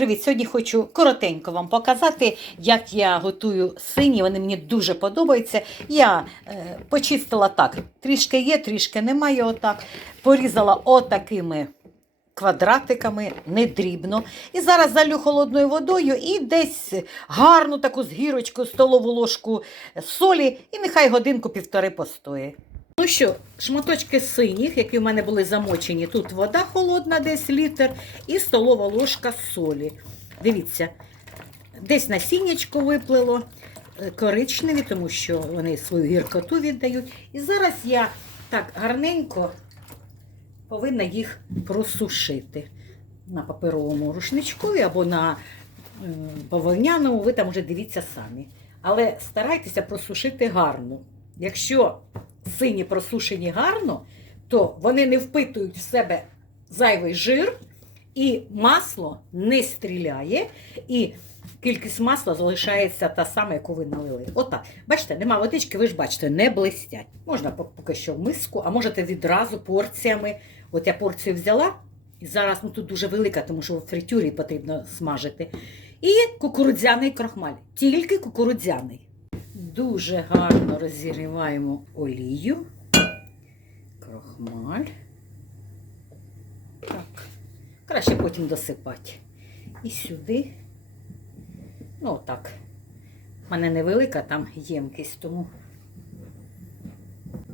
привіт! Сьогодні хочу коротенько вам показати, як я готую сині. Вони мені дуже подобаються. Я е, почистила так. Трішки є, трішки немає. Отак. Порізала отакими квадратиками, не дрібно. І зараз залю холодною водою і десь гарну таку з гірочкою столову ложку солі, і нехай годинку-півтори постоє. Ну що, шматочки синіх, які в мене були замочені. Тут вода холодна, десь літр, і столова ложка солі. Дивіться, десь насіннячко виплило, е, коричневі, тому що вони свою гіркоту віддають. І зараз я так гарненько повинна їх просушити на паперовому рушничкові або на бавовняному, ви там вже дивіться самі. Але старайтеся просушити гарно. Якщо сині просушені гарно, то вони не впитують в себе зайвий жир, і масло не стріляє, і кількість масла залишається та сама, яку ви налили. Отак. Бачите, нема водички, ви ж бачите, не блистять. Можна поки що в миску, а можете відразу порціями. От я порцію взяла, і зараз ну, тут дуже велика, тому що в фритюрі потрібно смажити. І кукурудзяний крохмаль. Тільки кукурудзяний. Дуже гарно розігріваємо олію. Крохмаль. Так. Краще потім досипати. І сюди. Ну, так. У мене невелика там ємкість, тому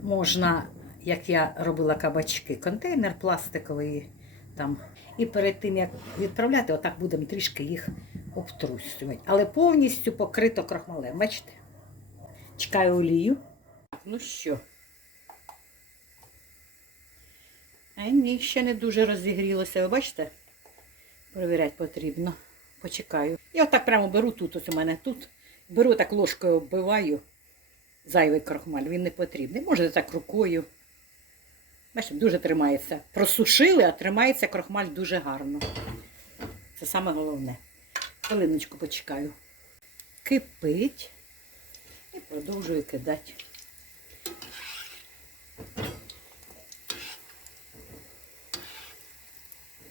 можна, як я робила кабачки, контейнер пластиковий там. І перед тим, як відправляти, отак будемо трішки їх обтрусювати. Але повністю покрито крахмалем. Бачите? Чекаю олію. Ну що? А ні, ще не дуже розігрілося. Ви бачите? Перевіряти потрібно. Почекаю. І отак прямо беру тут, ось у мене тут. Беру так ложкою оббиваю зайвий крахмаль. Він не потрібний. Можете так рукою. Бачите, дуже тримається. Просушили, а тримається крахмаль дуже гарно. Це саме головне. Хвилиночку почекаю. Кипить. І продовжую кидати.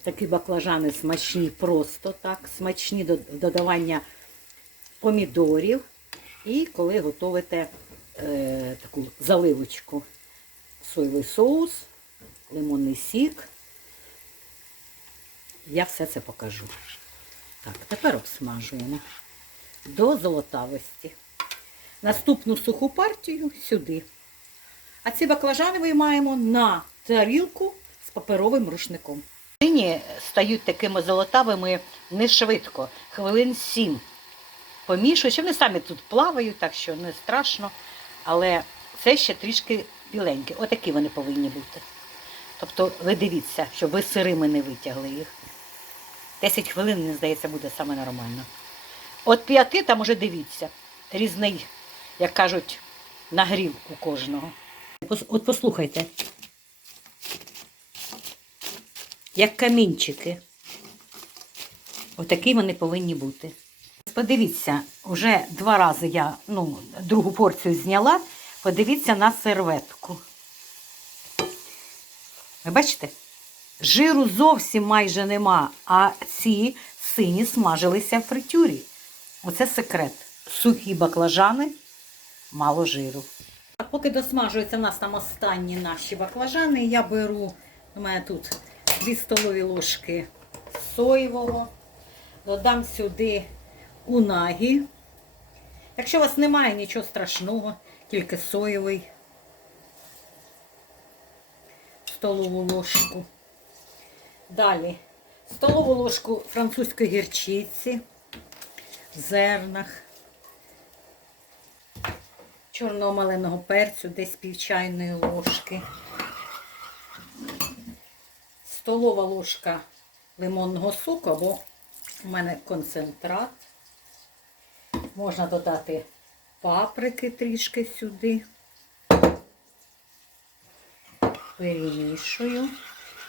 Такі баклажани смачні просто так, смачні до додавання помідорів. І коли готуєте е, таку заливочку, соєвий соус, лимонний сік, я все це покажу. Так, тепер обсмажуємо до золотавості. Наступну суху партію сюди. А ці баклажани виймаємо на тарілку з паперовим рушником. Нині стають такими золотавими не швидко, хвилин сім. Помішуючи, вони самі тут плавають, так що не страшно. Але це ще трішки біленькі. Отакі вони повинні бути. Тобто ви дивіться, щоб ви сирими не витягли їх. 10 хвилин, мені здається, буде саме нормально. От п'яти там уже дивіться. Різний, як кажуть, нагрів у кожного. От послухайте. Як камінчики. Отакі вони повинні бути. Подивіться, вже два рази я ну, другу порцію зняла. Подивіться на серветку. Ви бачите? Жиру зовсім майже нема, а ці сині смажилися в фритюрі. Оце секрет. Сухі баклажани, мало жиру. А поки досмажуються у нас там останні наші баклажани, я беру, у мене тут 2 столові ложки соєвого, додам сюди унагі. Якщо у вас немає нічого страшного, тільки соєвий столову ложку. Далі столову ложку французької гірчиці в зернах, чорного маленого перцю, десь пів чайної ложки, столова ложка лимонного соку або у мене концентрат. Можна додати паприки трішки сюди. Перемішую.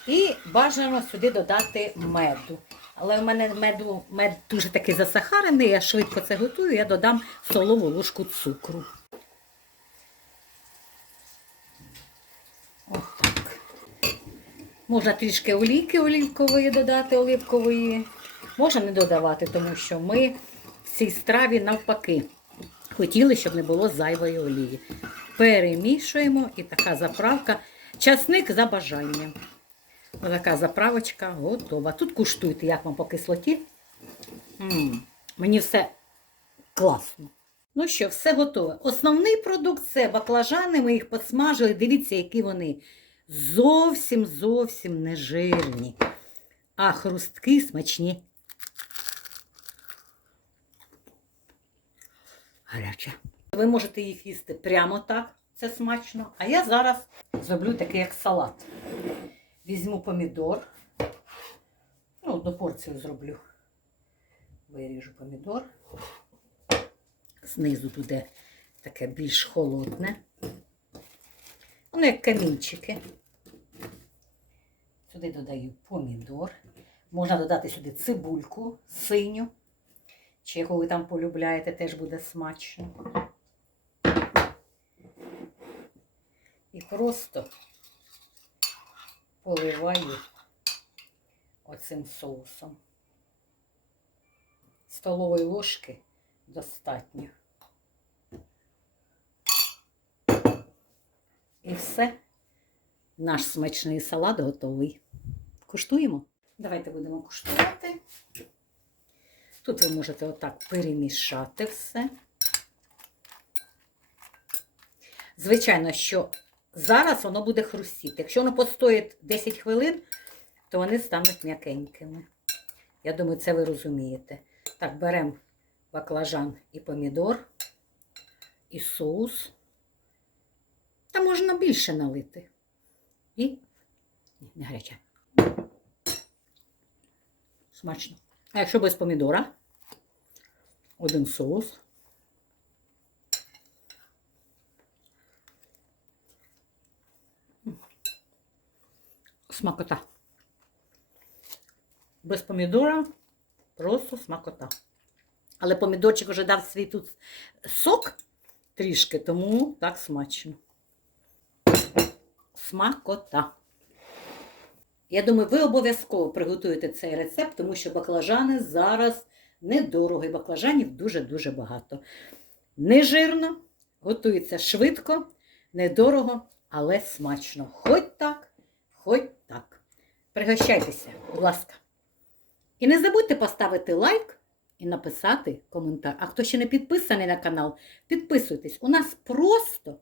І бажано сюди додати меду. Але в мене меду, мед дуже такий засахарений, я швидко це готую, я додам столову ложку цукру. Можна трішки олійки олівкової додати, оливкової. Можна не додавати, тому що ми в цій страві навпаки хотіли, щоб не було зайвої олії. Перемішуємо і така заправка. Часник за бажанням. Така заправочка готова. Тут куштуйте, як вам по кислоті. м мені все класно. Ну що, все готове. Основний продукт це баклажани, ми їх посмажили. Дивіться, які вони зовсім зовсім не жирні, а хрусткі смачні. Гаряче. Ви можете їх їсти прямо так, це смачно. А я зараз зроблю такий як салат. Візьму помідор. Ну, одну порцію зроблю. Виріжу помідор. Знизу буде таке більш холодне. Воно як камінчики. Сюди додаю помідор. Можна додати сюди цибульку синю. Чи яку ви там полюбляєте, теж буде смачно. І просто поливаю оцим соусом. Столової ложки достатньо. І все. Наш смачний салат готовий. Куштуємо? Давайте будемо куштувати. Тут ви можете отак перемішати все. Звичайно, що зараз воно буде хрустіти. Якщо воно постоїть 10 хвилин, то вони стануть м'якенькими. Я думаю, це ви розумієте. Так, беремо баклажан і помідор, і соус. Та можна більше налити. І Ні, не гаряче. Смачно. А якщо без помідора, один соус. Смакота. Без помідора просто смакота. Але помідорчик вже дав свій тут сок трішки, тому так смачно. Смакота. Я думаю, ви обов'язково приготуєте цей рецепт, тому що баклажани зараз недорого, і баклажанів дуже-дуже багато. Нежирно, готується швидко, недорого, але смачно. Хоч так, хоч так. Пригощайтеся, будь ласка. І не забудьте поставити лайк і написати коментар. А хто ще не підписаний на канал, підписуйтесь. У нас просто,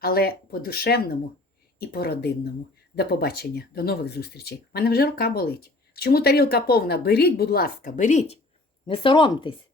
але по-душевному і по-родинному. До побачення, до нових зустрічей. У мене вже рука болить. Чому тарілка повна? Беріть, будь ласка, беріть. Не соромтесь.